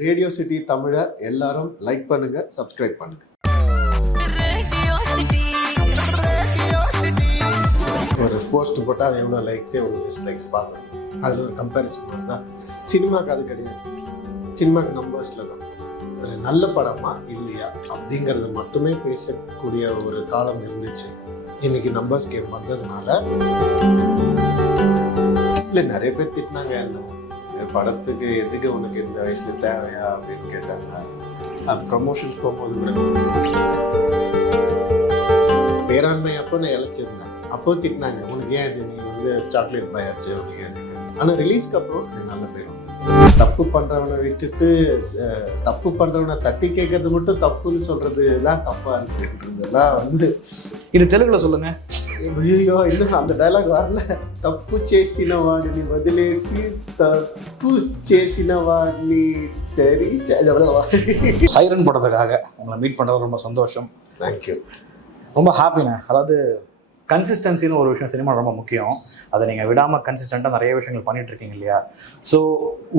Radio city தமிழை எல்லாரும் like பண்ணுங்க சப்ஸ்கிரைப் பண்ணுங்க. ஒரு போஸ்ட் போட்டால் அது எவ்வளோ லைக்ஸ் எவ்வளோ டிஸ்லைக்ஸ் பார்க்கணும். அதில் ஒரு கம்பேரிசன் வருதா? சினிமாக்கு அது கிடையாது. சினிமாக்கு நம்பர்ஸில் தான். ஒரு நல்ல படமா இல்லையா அப்படிங்கிறத மட்டுமே பேசக்கூடிய ஒரு காலம் இருந்துச்சு. இன்னைக்கு நம்பர்ஸ் கேம் வந்ததுனால இல்லை நிறைய பேர் திட்டினாங்க என்ன படத்துக்கு எதுக்கு உனக்கு இந்த வயசுல தேவையா அப்படின்னு கேட்டாங்க. ப்ரமோஷன்ஸ் போகும்போது கூட. பேராண்மை அப்போ நான் இழைச்சிருந்தேன். அப்போ திட்டினாங்க உனக்கு ஏன் இது? நீ வந்து சாக்லேட் பாயாச்சு உனக்கு எதுக்கு ஆனால் ரிலீஸ்க்கு அப்புறம் நல்ல பேர் வந்தது தப்பு பண்ணுறவனை விட்டுட்டு தப்பு பண்ணுறவனை தட்டி கேட்கறது மட்டும் தப்புன்னு சொல்கிறது தான் தப்பாக இருக்குன்றதெல்லாம் வந்து இது தெலுங்குல சொல்லுங்கள் ஐயோ இன்னும் அந்த டைலாக் வரல తప్పు చేసిన వాడిని వదిలేసి తప్పు చేసిన వాడిని సరి சைரன் படத்துக்காக உங்களை மீட் பண்ணுறது ரொம்ப சந்தோஷம் தேங்க்யூ ரொம்ப ஹாப்பிண்ணே அதாவது கன்சிஸ்டன்சின்னு ஒரு விஷயம் சினிமா ரொம்ப முக்கியம் அதை நீங்கள் விடாமல் கன்சிஸ்டண்ட்டாக நிறைய விஷயங்கள் பண்ணிட்டு இருக்கீங்க இல்லையா ஸோ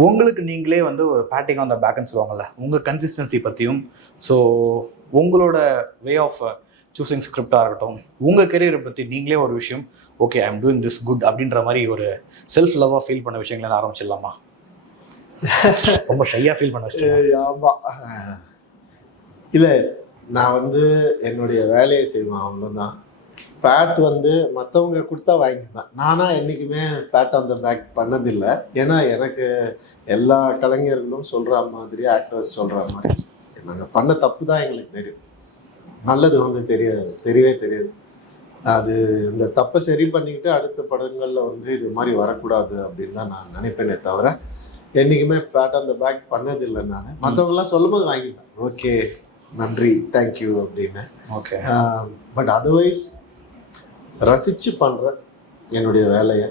உங்களுக்கு நீங்களே வந்து ஒரு பேட்டிங் ஆன் த பேக்குன்னு சொல்லுவாங்கல்ல உங்கள் கன்சிஸ்டன்சி பற்றியும் ஸோ உங்களோட வே ஆஃப் சூஸிங் ஸ்கிரிப்டாக இருக்கட்டும் உங்கள் கெரியரை பற்றி நீங்களே ஒரு விஷயம் okay I am doing this good அப்படின்ற மாதிரி ஒரு செல்ஃப் லவ்வாக ஃபீல் பண்ண விஷயங்களை ஆரம்பிச்சிடலாமா? ரொம்ப ஷையாக ஃபீல் பண்ண வச்சுட்டேன் இல்லை நான் வந்து என்னுடைய வேலையை செய்வேன் அவ்வளோதான் பேட் வந்து மற்றவங்க கொடுத்தா வாங்கிப்பேன். நானாக என்றைக்குமே பேட் அந்த பேக் பண்ணதில்லை. ஏன்னா எனக்கு எல்லா கலைஞர்களும் சொல்கிற மாதிரி ஆக்டர்ஸ் சொல்கிற மாதிரி. நாங்கள் பண்ண தப்பு தான் எங்களுக்கு தெரியும். நல்லது வந்து தெரியாது தெரியவே தெரியாது. அது இந்த தப்பை சரி பண்ணிக்கிட்டு அடுத்த படங்களில் வந்து இது மாதிரி வரக்கூடாது அப்படின்னு தான் நான் நினைப்பேனே தவிர என்றைக்குமே பேட் அந்த பேக் பண்ணதில்லை நான். மற்றவங்களாம் சொல்லும்போது வாங்கிப்பேன். ஓகே நன்றி தேங்க்யூ அப்படின்னு. ஓகே. பட் அதர்வைஸ் ரசித்து பண்ணுறேன் என்னுடைய வேலையை.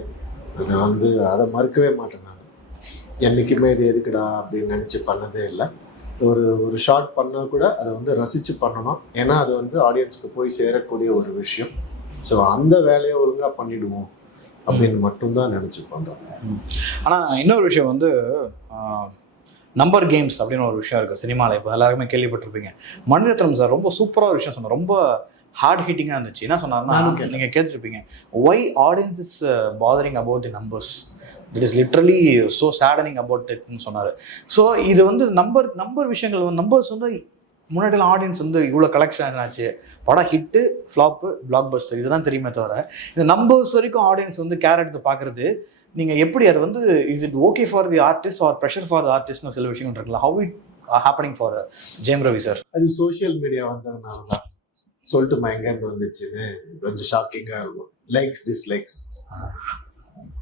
அதை வந்து அதை மறுக்கவே மாட்டேன் நான். என்றைக்குமே இது எதுக்குடா அப்படின்னு நினச்சி பண்ணதே இல்லை. ஒரு ஒரு ஷார்ட் பண்ணால் கூட அதை வந்து ரசித்து பண்ணணும். ஏன்னா அது வந்து ஆடியன்ஸ்க்கு போய் சேரக்கூடிய ஒரு விஷயம். ஸோ அந்த வேலையை ஒழுங்காக பண்ணிடுவோம் அப்படின்னு மட்டும்தான் நினச்சி பண்ணுறோம் ஆனால் இன்னொரு விஷயம் வந்து நம்பர் கேம்ஸ் அப்படின்னு ஒரு விஷயம் இருக்குது சினிமாவில் இப்போ எல்லாருமே கேள்விப்பட்டிருப்பீங்க. மணிரத்னம் சார் ரொம்ப சூப்பராக ஒரு விஷயம் சொன்னார். ரொம்ப ஹார்ட் ஹிட்டிங்காக இருந்துச்சு. என்ன சொன்னார்னா. நீங்கள் கேட்டுருப்பீங்க why audience is bothering about the numbers it is literally so saddening about இட்னு சொன்னார். ஸோ இது வந்து நம்பர் நம்பர் விஷயங்கள் வந்து நம்பர்ஸ் வந்து முன்னாடிலாம் ஆடியன்ஸ் வந்து இவ்வளோ கலெக்ஷன் ஆச்சு. படம் ஹிட்டு ஃப்ளாப்பு பிளாக் பஸ்டர் இதுதான் தெரியுமே தவிர இந்த நம்பர்ஸ் வரைக்கும் ஆடியன்ஸ் வந்து கேர் எடுத்து பார்க்குறது நீங்கள் எப்படி அது வந்து is it okay for the artist or pressure for the ஆர்டிஸ்ட்னு சில விஷயங்கள் இருக்குல்ல how it happening for Jayam Ravi sir அது சோஷியல் மீடியா வந்ததுனால தான் சொல்லட்டுமா எங்கேருந்து வந்துச்சுன்னு கொஞ்சம் ஷாக்கிங்காக இருக்கும். லைக்ஸ் டிஸ்லைக்ஸ்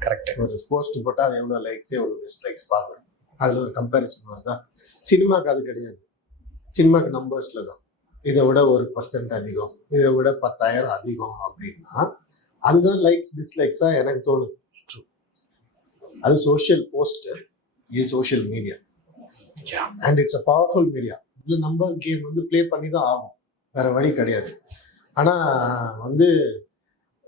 கரெக்ட் ஒரு போஸ்ட் போட்டால் அது எவ்வளோ லைக்ஸ் எவ்வளோ டிஸ்லைக்ஸ் பார்க்கணும். அதில் ஒரு கம்பேரிசன் வருதா? சினிமாக்கு அது கிடையாது. சினிமாக்கு நம்பர்ஸில் தான். இதை விட ஒரு பர்சன்ட் அதிகம் இதை விட பத்தாயிரம் அதிகம் அப்படின்னா அதுதான் லைக்ஸ் டிஸ்லைக்ஸாக எனக்கு தோணுது. True. அது சோஷியல் போஸ்ட் இது social media. And it's a powerful media இதில் நம்பர் கேம் வந்து ப்ளே பண்ணி தான் ஆகும். வேற வழி கிடையாது. ஆனால் வந்து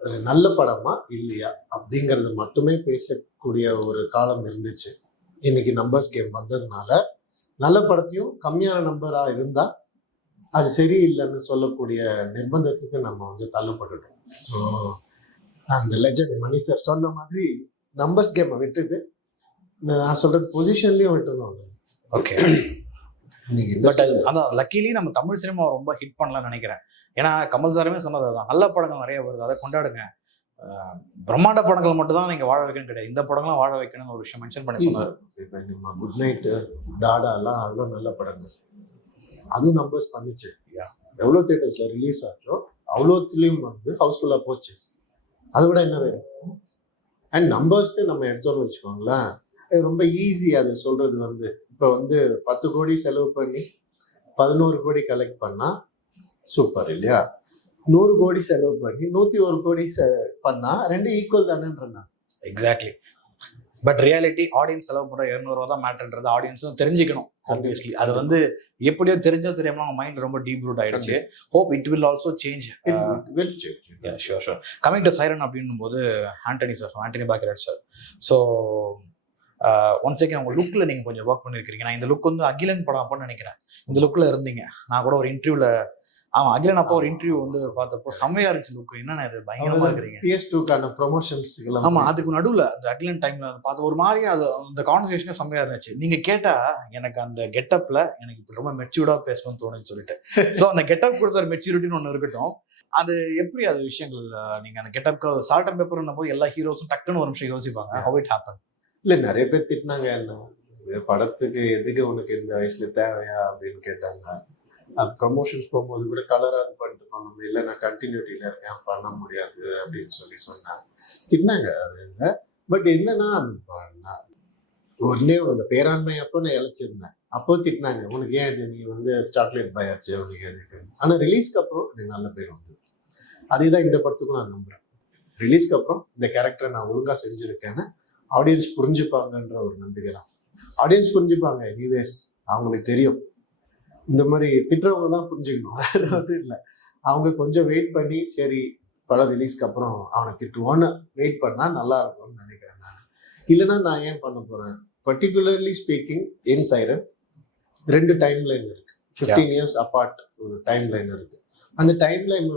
ஒரு நல்ல படமா இல்லையா? அப்படிங்கறத மட்டுமே பேசக்கூடிய ஒரு காலம் இருந்துச்சு. இன்னைக்கு நம்பர்ஸ் கேம் வந்ததுனால நல்ல படத்தையும் கம்மியான நம்பரா இருந்தா அது சரியில்லைன்னு சொல்லக்கூடிய நிர்பந்தத்துக்கு நம்ம வந்து தள்ளப்பட்டுட்டோம். ஸோ அந்த லெஜண்ட் மணி சார் சொன்ன மாதிரி நம்பர்ஸ் கேமை விட்டுட்டு நான் சொல்றது பொசிஷன்லயும் விட்டுருந்தோம் ஓகே பட் அதான் லக்கிலி நம்ம தமிழ் சினிமா ரொம்ப ஹிட் பண்ணலாம்னு நினைக்கிறேன். ஏன்னா கமல் சாருமே சொன்னது அதான் நல்ல படங்கள் நிறைய வருது. அதை கொண்டாடுங்க. பிரம்மாண்ட படங்கள் மட்டும் தான் நீங்க வாழ வைக்கணும் கிடையாது இந்த படங்கள்லாம் வாழ வைக்கணும்னு ஒரு விஷயம் மென்ஷன் பண்ணி சொன்னார். குட் நைட்டு டாடா எல்லாம் அவ்வளோ நல்ல படங்கள். அதுவும் நம்பர்ஸ் பண்ணுச்சு. எவ்வளோ தேட்டர்ஸ்ல ரிலீஸ் ஆச்சோ அவ்வளோத்துலேயும் வந்து ஹவுஸ்ஃபுல்லாக போச்சு. அதை விட என்ன வேணும்? அண்ட் நம்பர்ஸ்க்கு நம்ம எடுத்தோம்னு வச்சுக்கோங்களேன் அது ரொம்ப ஈஸி அதை சொல்றது வந்து. இப்போ வந்து பத்து கோடி செலவு பண்ணி பதினோரு கோடி கலெக்ட் பண்ணா சூப்பர் இல்லையா? நூறு கோடி செலவு பண்ணி நூத்தி ஒரு கோடி பண்ணா ரெண்டு ஈக்குவல் தானேன்றேன் எக்ஸாக்ட்லி பட் ரியாலிட்டி ஆடியன்ஸ் செலவு பண்ற இரநூறுவா தான் மேட்டர்ன்றது ஆடியன்ஸும் தெரிஞ்சுக்கணும் ஆப்வியஸ்லி அது வந்து எப்படியோ தெரிஞ்சோ தெரியாம அவங்க மைண்ட் ரொம்ப டீப் ரூட் ஆயிடுச்சு. Hope it will also change well check sure sure coming to Siren அப்படின்னும் போது ஆண்டனி சார் ஆண்டனி பாக்கரட் சார் ஸோ ஒன்ஸ் செகண்ட் உங்க லுக்ல நீங்க கொஞ்சம் ஒர்க் பண்ணிருக்கீங்க நான் இந்த லுக் வந்து அகிலன் படம் அப்போன்னு நினைக்கிறேன். இந்த லுக்ல இருந்தீங்க. நான் கூட ஒரு இன்டர்வியூல ஆமா அகிலன் அப்போ ஒரு இன்டர்வியூ வந்து பார்த்தப்போ செம்மையா இருந்துச்சு லுக் என்னென்ன இது? பயங்கரமா இருக்கிறீங்க. பிஎஸ் டூக்கான ப்ரொமோஷன்ஸ் ஆமா அதுக்கு நடுவுல அந்த அகிலன் டைம்ல பார்த்து ஒரு மாதிரி அது அந்த கான்வர்சேஷனே செம்மையா இருந்துச்சு. நீங்க கேட்டா எனக்கு அந்த கெட்டப்ல எனக்கு இப்ப ரொம்ப மெச்சூர்டா பேசணும்னு தோணுன்னு சொல்லிட்டு. சோ அந்த கெட்டப் கொடுத்த ஒரு மெச்சூரிட்டின்னு ஒண்ணு இருக்கட்டும். அது எப்படி அது விஷயங்கள் நீங்க அந்த கெட்டப்க்கு சால்ட் அண்ட் பேப்பர்னும் போது எல்லா ஹீரோஸும் டக்குன்னு ஒரு நிமிஷம் யோசிப்பாங்க. ஹவ் இட் ஹேப்பன் இல்ல நிறைய பேர் திட்டினாங்க என்ன? படத்துக்கு எதுக்கு உனக்கு இந்த வயசுல தேவையா அப்படின்னு கேட்டாங்க. ப்ரமோஷன்ஸ் போகும்போது கூட கலராக அது பண்ணிட்டு பண்ணணும் இல்லை நான் கண்டினியூட்டியில் இருக்கேன் பண்ண முடியாது அப்படின்னு சொல்லி சொன்னாங்க. திட்டினாங்க அது பட் என்னன்னா அந்த ஒன்னே அந்த பேராண்மை அப்போ நான் இழைச்சிருந்தேன். அப்போ திட்டினாங்க உனக்கு ஏன் இது? நீ வந்து சாக்லேட் பாயாச்சு உனக்கு எதுக்கு ஆனால் ரிலீஸ்க்கு அப்புறம் எனக்கு நல்ல பேர் வந்தது. அதே தான் இந்த படத்துக்கும் நான் நம்புகிறேன் ரிலீஸ்க்கு அப்புறம் இந்த கேரக்டரை நான் ஒழுங்காக செஞ்சுருக்கேன்னு ஆடியன்ஸ் புரிஞ்சுப்பாங்கன்ற ஒரு நம்பிக்கை தான் ஆடியன்ஸ் புரிஞ்சுப்பாங்க எனிவேஸ் அவங்களுக்கு தெரியும். இந்த மாதிரி திட்டுறவங்க தான் புரிஞ்சுக்கணும். அது வந்து இல்லை. அவங்க கொஞ்சம் வெயிட் பண்ணி சரி படம் ரிலீஸ்க்கு அப்புறம் அவனை திட்டுவோன்னு வெயிட் பண்ணா நல்லா இருக்கும்னு நினைக்கிறேன் நான். இல்லைன்னா நான் ஏன் பண்ண போறேன்? பர்டிகுலர்லி ஸ்பீக்கிங் இன் சைரன் ரெண்டு டைம் லைன் இருக்கு ஃபிஃப்டீன் இயர்ஸ் அப்பார்ட் ஒரு டைம் லைன் இருக்கு. அந்த டைம் லைன்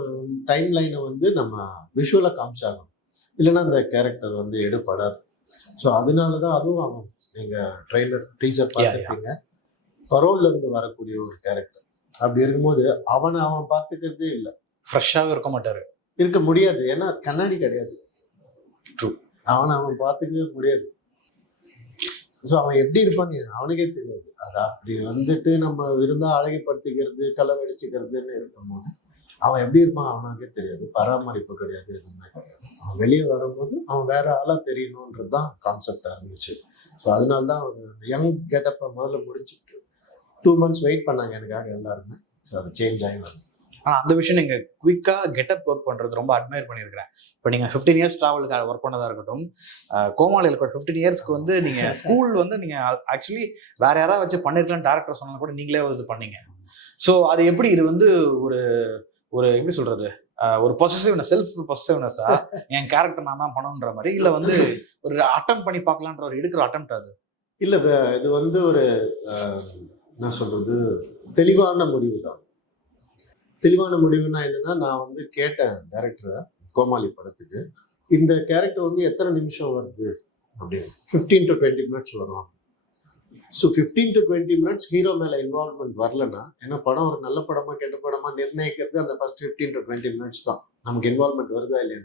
டைம் லைனை வந்து நம்ம விஷுவலாக காமிச்சாகணும். இல்லைன்னா அந்த கேரக்டர் வந்து எடுபடாது. ஸோ அதனால தான் அதுவும் அவன் நீங்க ட்ரெய்லர் டீசர் பார்த்துருப்பீங்க. பரோல்ல இருந்து வரக்கூடிய ஒரு கேரக்டர் அப்படி இருக்கும்போது அவனை அவன் பார்த்துக்கிறதே இல்லை. ஃப்ரெஷ்ஷாவே இருக்க மாட்டாரு. இருக்க முடியாது. ஏன்னா கண்ணாடி கிடையாது. True. அவனை அவன் பார்த்துக்கவே முடியாது. ஸோ அவன் எப்படி இருப்பான்னு அவனுக்கே தெரியாது. அது அப்படி வந்துட்டு நம்ம விருந்தா அழகுபடுத்திக்கிறது கலர் அடிச்சுக்கிறதுன்னு இருக்கும்போது அவன் எப்படி இருப்பான் அவனுக்கே தெரியாது. பராமரிப்பு கிடையாது எதுவுமே கிடையாது. அவன் வெளியே வரும்போது அவன் வேற ஆளா தெரியணுன்றது தான் கான்செப்டா இருந்துச்சு. ஸோ அதனால தான் அவன் யங் கெட்டப்பை முதல்ல முடிச்சுட்டு டூ மந்த்ஸ் வெயிட் பண்ணாங்க எனக்காக எல்லாருமே. ஸோ அது சேஞ்ச் ஆகி வருது ஆனா அந்த விஷயம் நீங்க குயிக்கா கெட்டப் ஒர்க் பண்றது ரொம்ப அட்மையர் பண்ணியிருக்கிறேன். இப்போ நீங்க ஃபிஃப்டீன் இயர்ஸ் டிராவலுக்கு ஒர்க் பண்ணதா இருக்கட்டும் கோமாளியில் கூட ஃபிஃப்டீன் இயர்ஸ்க்கு வந்து நீங்க ஸ்கூல் வந்து நீங்க ஆக்சுவலி வேற யாராவது வச்சு பண்ணிருக்கலாம் டேரக்டர் சொன்னா கூட நீங்களே இது பண்ணீங்க. ஸோ அது எப்படி இது வந்து ஒரு ஒரு எப்படி சொல்றது? அஹ், ஒரு பொசசிவ்னஸ் செல்ஃப் பொசசிவ்னஸா என் கேரக்டர் நான் தான் பண்ணணுன்ற மாதிரி? இல்ல வந்து ஒரு அட்டம் பண்ணி பார்க்கலான்ற ஒரு எடுக்கிற அட்டம் அது? இல்ல இது வந்து ஒரு நான் என்ன சொல்றது தெளிவான முடிவு தான் தெளிவான முடிவுனா என்னன்னா நான் வந்து கேட்டேன் டேரக்டரை கோமாளி படத்துக்கு. இந்த கேரக்டர் வந்து எத்தனை நிமிஷம் வருது அப்படின்னு. ஃபிஃப்டீன் டு டுவெண்ட்டி மினிட்ஸ் வரும் so fifteen to twenty minutes hero மேலே இன்வால்மெண்ட் வரலன்னா ஏன்னா படம் ஒரு நல்ல படமா கெட்ட படமா நிர்ணயிக்கிறது அந்த first fifteen to twenty minutes தான். நமக்கு இன்வால்மெண்ட் வருதா இல்லையா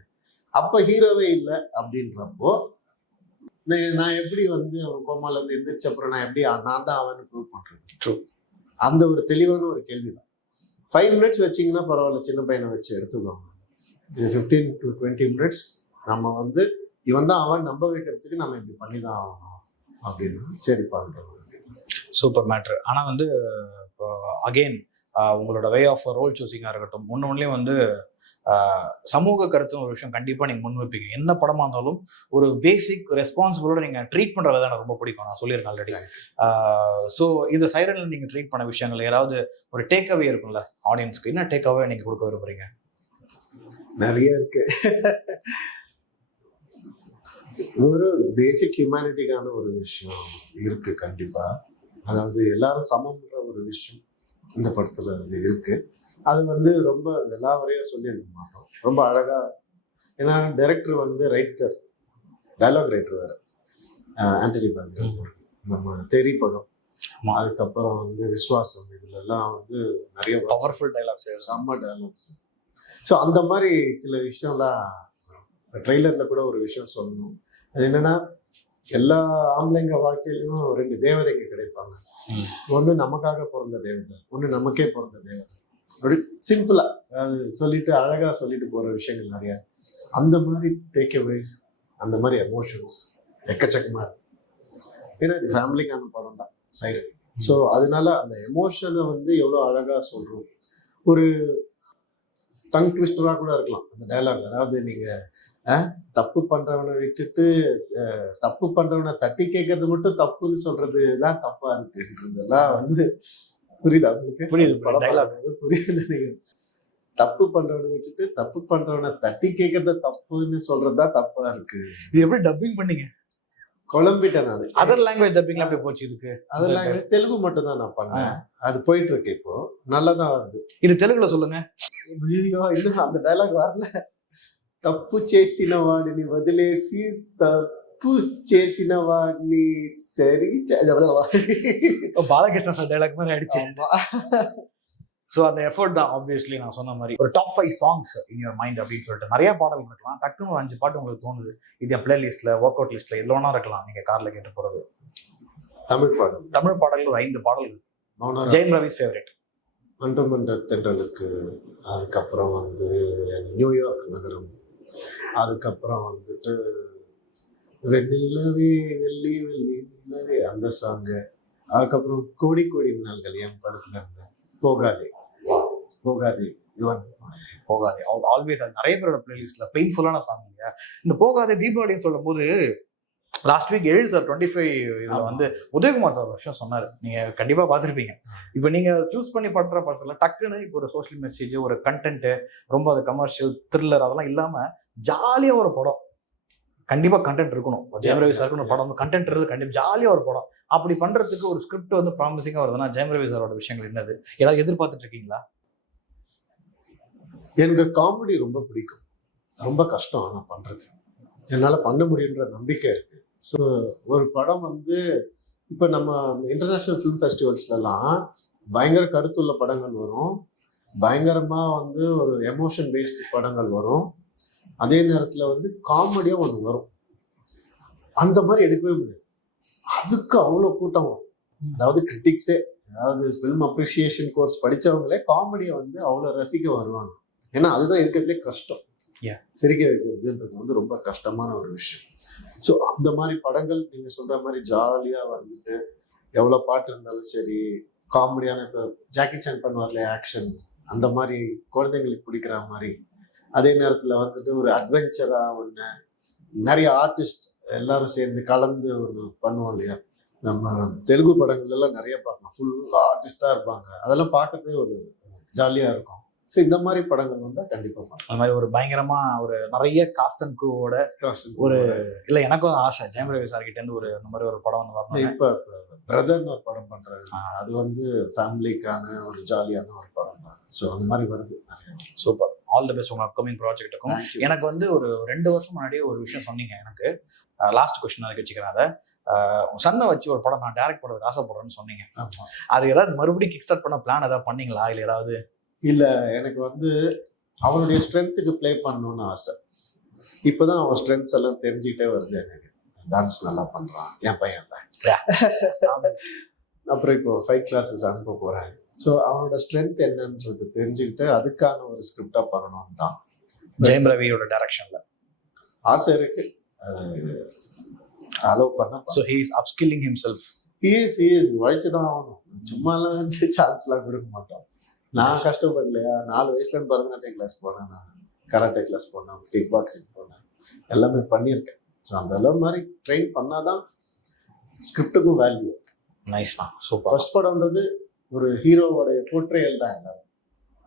அப்போ ஹீரோவே இல்லை அப்படின்றப்போ நான் எப்படி வந்து அவன் கோமால இருந்து எந்திரிச்ச அப்புறம் நான் எப்படி நான் தான் அவன் ப்ரூவ் பண்றது? True. அந்த ஒரு தெளிவான ஒரு கேள்வி தான் ஃபைவ் மினிட்ஸ் வச்சீங்கன்னா பரவாயில்ல சின்ன பையனை வச்சு எடுத்துக்கோங்க. இது ஃபிஃப்டீன் டு டுவெண்ட்டி மினிட்ஸ் நம்ம வந்து இவன் தான் அவன் நம்ப வைக்கிறதுக்கு நம்ம இப்படி பண்ணி தான் ஆகணும் அப்படின்னு. சரி பண்றோம் சூப்பர் மேட்ரு ஆனால் வந்து இப்போ அகெயின் உங்களோட வே ஆஃப் ரோல் சூஸிங்காக இருக்கட்டும். ஒன்று ஒன்றுலேயும் வந்து சமூக கருத்துன்னு ஒரு விஷயம் கண்டிப்பாக நீங்கள் முன் வைப்பீங்க என்ன படமாக இருந்தாலும் ஒரு பேசிக் ரெஸ்பான்சிபிளோட நீங்கள் ட்ரீட் பண்ணுறது எனக்கு ரொம்ப பிடிக்கும். நான் சொல்லியிருக்கேன் ஆல்ரெடி ஸோ இந்த சைரனில் நீங்கள் ட்ரீட் பண்ண விஷயங்கள் ஏதாவது ஒரு டேக் அவே இருக்கும்ல ஆடியன்ஸ்க்கு என்ன டேக் அவே நீங்கள் கொடுக்க விரும்புறீங்க? நிறைய இருக்கு. ஒரு பேசிக் ஹியூமனிட்டிக்கான ஒரு விஷயம் இருக்கு கண்டிப்பா. அதாவது எல்லாரும் சமம்ன்ற ஒரு விஷயம் இந்த படத்துல அது இருக்கு. அது வந்து ரொம்ப எல்லா வரையும் சொல்லியிருக்க மாட்டோம். ரொம்ப அழகா ஏன்னா டைரக்டர் வந்து ரைட்டர் டயலாக் ரைட்டர் வேற. ஆண்டனி பாக்யராஜ் நம்ம தெரி படம். அதுக்கப்புறம் வந்து விஸ்வாசம். இதுல எல்லாம் வந்து நிறைய பவர்ஃபுல் டைலாக்ஸ் செம்ம டயலாக்ஸ் ஸோ அந்த மாதிரி சில விஷயம்லாம் ட்ரெய்லர்ல கூட ஒரு விஷயம் சொல்லணும். அது என்னன்னா எல்லா ஆம்பளைங்க வாழ்க்கையிலும் ரெண்டு தேவதைங்க கிடைப்பாங்க. ஒன்று நமக்காக பிறந்த தேவதை ஒன்று நமக்கே பிறந்த தேவதை. அப்படி சிம்பிளா அது சொல்லிட்டு அழகா சொல்லிட்டு போற விஷயங்கள் நிறைய. அந்த மாதிரி டேக் அவேஸ் அந்த மாதிரி எமோஷன்ஸ் எக்கச்சக்கமா இருக்கு. ஏன்னா இது ஃபேமிலிக்கான படம் தான் சைரன் ஸோ அதனால அந்த எமோஷனை வந்து எவ்வளோ அழகா சொல்றோம். ஒரு டங் ட்விஸ்டரா கூட இருக்கலாம் அந்த டயலாக் அதாவது நீங்க அஹ், தப்பு பண்றவனை விட்டுட்டு தப்பு பண்றவனை தட்டி கேட்கறது மட்டும் தப்புன்னு சொல்றது தான் தப்பா இருக்குன்றதெல்லாம் வந்து புரியுதா உங்களுக்கு? புரியுது படம் புரியுது. நினைக்கிறேன். தப்பு பண்றவனை விட்டுட்டு தப்பு பண்றவனை தட்டி கேட்கறத தப்புன்னு சொல்றதா தப்பா இருக்கு. இது எப்படி டப்பிங் பண்ணீங்க? குழம்பிட்டேன் நான். அதர் லாங்குவேஜ் டப்பிங்ல அப்படி போச்சு இதுக்கு? அதர் லாங்குவேஜ் தெலுங்கு மட்டும் தான் நான் பண்ணேன். அது போயிட்டு இருக்கு இப்போ. நல்லா தான் வருது. இது தெலுங்குல சொல்லுங்க. ஐயோ இல்லை அந்த டைலாக் வரல. తప్పు చేసిన వాడిని వదిలేసి తప్పు చేసిన వాడిని సరి చే- இப்போ பாலகிருஷ்ணன் சார் டைலாக் மாதிரி ஆயிடுச்சு ஸோ அந்த எஃபர்ட் தான் ஆப்வியஸ்லி நான் சொன்ன மாதிரி ஒரு top five songs in your mind அப்படின்னு சொல்லிட்டு நிறைய பாடல்கள் இருக்கலாம் டக்குன்னு ஒரு அஞ்சு பாட்டு உங்களுக்கு தோணுது இது என் பிளே லிஸ்ட்ல ஒர்க் அவுட் லிஸ்ட்ல எது வேணா இருக்கலாம் நீங்க கார்ல கேட்டு போறது தமிழ் பாடல் தமிழ் பாடல்கள் ஒரு ஐந்து பாடல்கள் மௌனரா ஜெயம் ரவிஸ் ஃபேவரட் மன்றமன்ற தென்றலுக்கு அதுக்கப்புறம் வந்து நியூயார்க் நகரம் அதுக்கப்புறம் வந்துட்டு வெண்ணிலவே வெள்ளி வெள்ளி நிலவே அந்த சாங்கு அதுக்கப்புறம் கோடி கோடி நாள்கள் என் படத்துல இருந்த போகாதே. போகாதே இவன். போகாதே. ஆல்வேஸ் அது நிறைய பேரோட பிளேலிஸ்ட்ல பெயின்ஃபுல்லான சாங் இல்லையா? இந்த போகாதே தீபாவளின்னு சொல்லும் போது லாஸ்ட் வீக் எழு சார் டுவெண்ட்டி ஃபைவ் இதுல. வந்து உதயகுமார் சார் ஒரு விஷயம் சொன்னாரு. நீங்க கண்டிப்பா பார்த்திருப்பீங்க. இப்போ நீங்க சூஸ் பண்ணி பண்ற படத்துல டக்குன்னு இப்போ ஒரு சோஷியல் மெசேஜ் ஒரு கண்டென்ட் ரொம்ப அது கமர்ஷியல் த்ரில்லர் அதெல்லாம் இல்லாம ஜாலியா ஒரு படம். கண்டிப்பா கண்டென்ட் இருக்கணும். ஜெயம் ரவி சாருக்கு ஒரு படம் வந்து கண்டென்ட் இருக்கு கண்டிப்பா ஜாலியா ஒரு படம். அப்படி பண்றதுக்கு ஒரு ஸ்கிரிப்ட் வந்து ப்ராமிசிங்கா வருதுன்னா ஜெயம் ரவி சாரோட விஷயங்கள் என்னது? ஏதாவது எதிர்பார்த்துட்டு இருக்கீங்களா? எனக்கு காமெடி ரொம்ப பிடிக்கும். ரொம்ப கஷ்டம் ஆனா பண்றது. என்னால பண்ண முடியுன்ற நம்பிக்கை இருக்கு. ஸோ ஒரு படம் வந்து இப்போ நம்ம இன்டர்நேஷ்னல் ஃபிலிம் ஃபெஸ்டிவல்ஸ்லலாம் பயங்கர கருத்துள்ள படங்கள் வரும். பயங்கரமா வந்து ஒரு எமோஷன் பேஸ்டு படங்கள் வரும். அதே நேரத்துல வந்து காமெடியா ஒன்று வரும். அந்த மாதிரி எடுக்கவே முடியாது. அதுக்கு அவ்வளோ கூட்டம் வரும். அதாவது கிரிட்டிக்ஸே அதாவது ஃபிலிம் அப்ரிசியேஷன் கோர்ஸ் படிச்சவங்களே காமெடியை வந்து அவ்வளோ ரசிக்க வருவாங்க. ஏன்னா அதுதான் இருக்கிறதுலே கஷ்டம். சிரிக்க வைக்கிறதுன்றது வந்து ரொம்ப கஷ்டமான ஒரு விஷயம். ஸோ அந்த மாதிரி படங்கள் நீங்க சொல்ற மாதிரி ஜாலியா வந்துட்டு எவ்வளவு பாட்டு இருந்தாலும் சரி காமெடியான இப்போ ஜாக்கி சான் பண்ணுவார்ல ஆக்ஷன் அந்த மாதிரி குழந்தைங்களுக்கு பிடிக்கிற மாதிரி அதே நேரத்துல வந்துட்டு ஒரு அட்வென்ச்சரா ஒன்று நிறைய ஆர்டிஸ்ட் எல்லாரும் சேர்ந்து கலந்து ஒன்று பண்ணுவோம் இல்லையா? நம்ம தெலுங்கு படங்கள் எல்லாம் நிறைய பார்க்கலாம் ஃபுல் ஆர்டிஸ்டா இருப்பாங்க. அதெல்லாம் பார்க்கறதே ஒரு ஜாலியா இருக்கும். ஸோ இந்த மாதிரி படங்கள் வந்தா கண்டிப்பா அந்த மாதிரி ஒரு பயங்கரமா ஒரு நிறைய காஸ்டன் குரூவோட ஒரு இல்ல எனக்கும் ஆசை. ஜெயம் ரவி சார் கிட்ட இருந்து ஒரு இந்த மாதிரி ஒரு படம் வந்து வரணும் இப்ப பிரதர்னு ஒரு படம் ஆ. அது வந்து ஃபேமிலிக்கான ஒரு ஜாலியான ஒரு படம் தான் ஸோ அந்த மாதிரி வருது நிறைய சூப்பர். ஆல் தி பெஸ்ட் உங்க அப்கமிங் ப்ராஜெக்ட்டுக்கும். எனக்கு வந்து ஒரு ரெண்டு வருஷம் முன்னாடி ஒரு விஷயம் சொன்னீங்க எனக்கு. லாஸ்ட் கொஸ்டின் அதுக்கு வச்சுக்கிறேன் அதை. சன்னை வச்சு ஒரு படம் நான் டைரக்ட் பண்ணுறதுக்கு ஆசைப்படுறேன்னு சொன்னீங்க. அது ஏதாவது மறுபடியும் கிக் ஸ்டார்ட் பண்ண பிளான் ஏதாவது பண்ணீங்களா? இல்லை ஏதாவது? இல்ல எனக்கு வந்து அவனுடைய ஸ்ட்ரென்த்துக்கு ப்ளே பண்ணணும்னு ஆசை. இப்போதான் அவன் ஸ்ட்ரென்த்ஸ் எல்லாம் தெரிஞ்சுக்கிட்டே வருது எனக்கு. டான்ஸ் நல்லா பண்றான் என் பையன் தான் அப்புறம் இப்போ ஃபைட் கிளாஸஸ் அனுப்ப போறேன். ஸோ அவனோட ஸ்ட்ரென்த் என்னன்றது தெரிஞ்சுக்கிட்டு அதுக்கான ஒரு ஸ்கிரிப்டா பண்ணணும் தான். ஜெயம் ரவியோட டைரக்ஷன்ல ஆசை இருக்கு. அலோவ் பண்ண so he is upskilling himself ES ES உழைச்சு தான் ஆகணும். சும்மாலாம் வந்து சான்ஸ்லாம் கொடுக்க மாட்டோம். நான் கஷ்டப்படலையா? நாலு வயசுல இருந்து பரதநாட்டியம் கிளாஸ் போனேன் நான். கராட்டே கிளாஸ் போனேன் கிக் பாக்ஸிங் போனேன். எல்லாமே பண்ணியிருக்கேன். ஸோ அந்த அளவு மாதிரி ட்ரெயின் பண்ணாதான் ஸ்கிரிப்டுக்கும் வேல்யூ நைஸ்ண்ணா சூப்பர் ஃபர்ஸ்ட் படம்ன்றது ஒரு ஹீரோவோடைய போர்ட்ரேயல் தான் எல்லாரும்.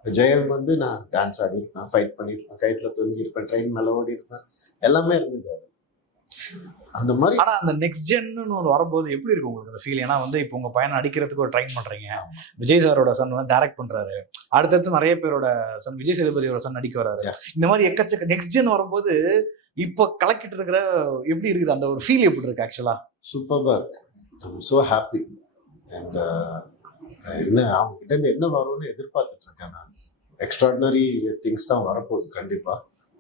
ஜெயம் வந்து நான் டான்ஸ் ஆடிருப்பேன் ஃபைட் பண்ணியிருப்பேன் கயிற்றுல தொங்கியிருப்பேன் ட்ரெயின் மேலே ஓடி இருப்பேன் எல்லாமே இருந்தது அது. அந்த மாதிரி ஆனா அந்த நெக்ஸ்ட் ஜென்னு ஒன்று வரும்போது எப்படி இருக்கு உங்களுக்கு அந்த ஃபீல் ஏன்னா வந்து இப்போ உங்க பையனை அடிக்கிறதுக்கு ஒரு ட்ரைன் பண்றீங்க. விஜய் சாரோட சன் வந்து டைரக்ட் பண்றாரு. அடுத்தடுத்து நிறைய பேரோட சன் விஜய் சேதுபதியோட சன் நடிக்க வராரு இந்த மாதிரி எக்கச்சக்க நெக்ஸ்ட் ஜென் வரும்போது இப்போ கலக்கிட்டு இருக்கிற எப்படி இருக்குது? அந்த ஒரு ஃபீல் எப்படி இருக்கு ஆக்சுவலா சூப்பராக இருக்கு. ஐம் ஸோ ஹாப்பி அண்ட் என்ன அவங்க கிட்ட இருந்து என்ன வரும்னு எதிர்பார்த்துட்டு இருக்கேன் நான். எக்ஸ்ட்ராடினரி திங்ஸ் தான் வரப்போகுது கண்டிப்பாக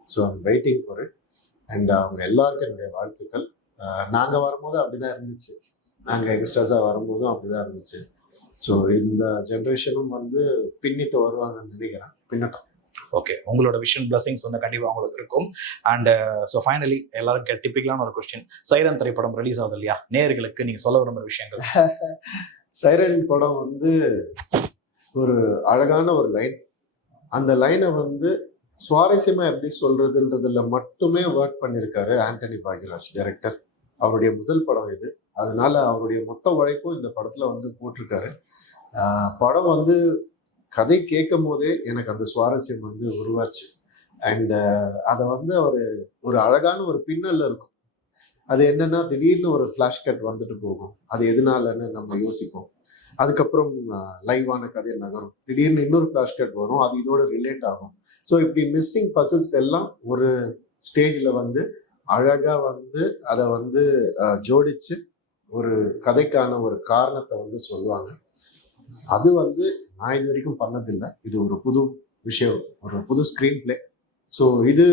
so I'm waiting for it and அவங்க எல்லாருக்கும் என்னுடைய வாழ்த்துக்கள். நாங்கள் வரும்போது அப்படிதான் இருந்துச்சு. நாங்கள் யங்ஸ்டர்ஸாக வரும்போதும் அப்படிதான் இருந்துச்சு. ஸோ இந்த ஜென்ரேஷனும் வந்து பின்னிட்டு வருவாங்கன்னு நினைக்கிறேன். பின்னட்டும். ஓகே உங்களோட விஷன் பிளஸிங்ஸ் வந்து கண்டிப்பா உங்களுக்கு இருக்கும். அண்ட் ஸோ ஃபைனலி எல்லாரும் டிப்பிக்கலான ஒரு கொஸ்டின் சைரன் திரைப்படம் ரிலீஸ் ஆகுது இல்லையா? நேயர்களுக்கு நீங்க சொல்ல விரும்புற விஷயங்கள். சைரன் படம் வந்து ஒரு அழகான ஒரு லைன். அந்த லைனை வந்து சுவாரஸ்யமாக எப்படி சொல்கிறதுன்றதுல மட்டுமே ஒர்க் பண்ணியிருக்காரு ஆண்டனி பாக்யராஜ் டைரக்டர் அவருடைய முதல் படம் இது. அதனால அவருடைய மொத்த உழைப்பும் இந்த படத்தில் வந்து போட்டிருக்காரு. படம் வந்து கதை கேட்கும் போதே எனக்கு அந்த சுவாரஸ்யம் வந்து உருவாச்சு. அண்டு அதை வந்து அவர் ஒரு அழகான ஒரு பின்னல்ல இருக்கும். அது என்னன்னா திடீர்னு ஒரு ஃப்ளாஷ்கட் வந்துட்டு போகும். அது எதனாலன்னு நம்ம யோசிப்போம். அதுக்கப்புறம் லைவான கதை நகரும். திடீர்னு இன்னொரு ஃப்ளாஷ்கட் வரும். அது இதோட ரிலேட் ஆகும். ஸோ இப்படி மிஸ்ஸிங் பசில்ஸ் எல்லாம் ஒரு ஸ்டேஜில் வந்து அழகாக வந்து அதை வந்து ஜோடித்து ஜோடிச்சு ஒரு கதைக்கான ஒரு காரணத்தை வந்து சொல்லுவாங்க. அது வந்து நான் இது வரைக்கும் பண்ணதில்லை. இது ஒரு புது விஷயம். ஒரு புது ஸ்க்ரீன் பிளே ஸோ இது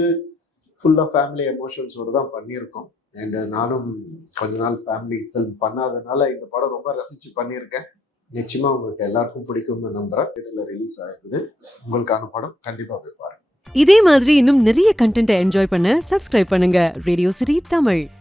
ஃபுல்லாக ஃபேமிலி எமோஷன்ஸோடு தான் பண்ணியிருக்கோம். அண்ட் uh, நானும் கொஞ்ச நாள் ஃபேமிலி ஃபில்ம் பண்ணாதனால இந்த படம் ரொம்ப ரசித்து பண்ணியிருக்கேன். நிச்சயமாக உங்களுக்கு எல்லாருக்கும் பிடிக்கும்னு நம்புகிறேன் வீட்டில் ரிலீஸ் ஆகுது உங்களுக்கான படம் கண்டிப்பாக போய் பாருங்கள் இதே மாதிரி இன்னும் நிறைய கண்டென்ட்டை என்ஜாய் பண்ண சப்ஸ்கிரைப் பண்ணுங்க. ரேடியோ சிரி தமிழ்